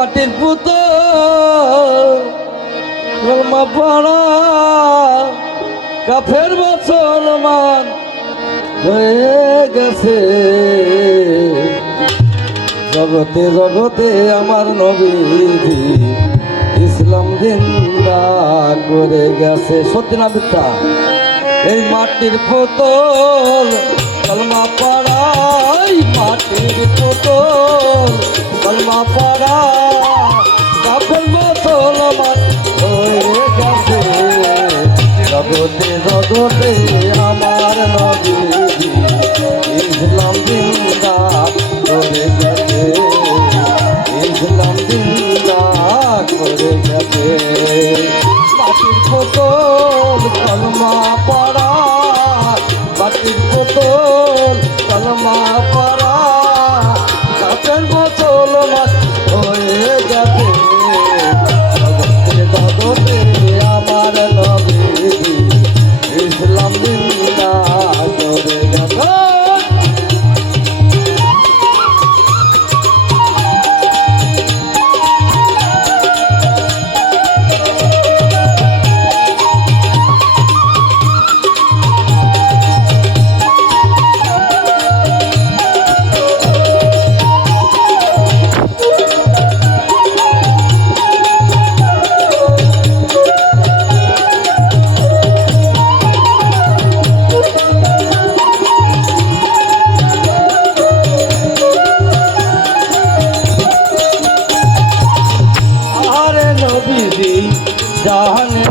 মাটির পুত পড়া, কাফের মুসলমান হয়ে গেছে। জগতে জগতে আমার নবীজি ইসলাম জিন্দা করে গেছে। সত্যি না এই মাটির পুতল কলমা পাড়াই মাটির পুতল কলমা পাড়া কাপড় মুসলমান হয়ে গেছে। জগতে আমার নবীজি, ইসলাম জিন্দা করে গেছে। ইসলাম জিন্দা করে মাটির পুতল কলমা পড়া মাটির নবীজি জাহানে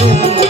জগতে আমার নবীজি ইসলাম জিন্দা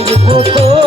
নিজে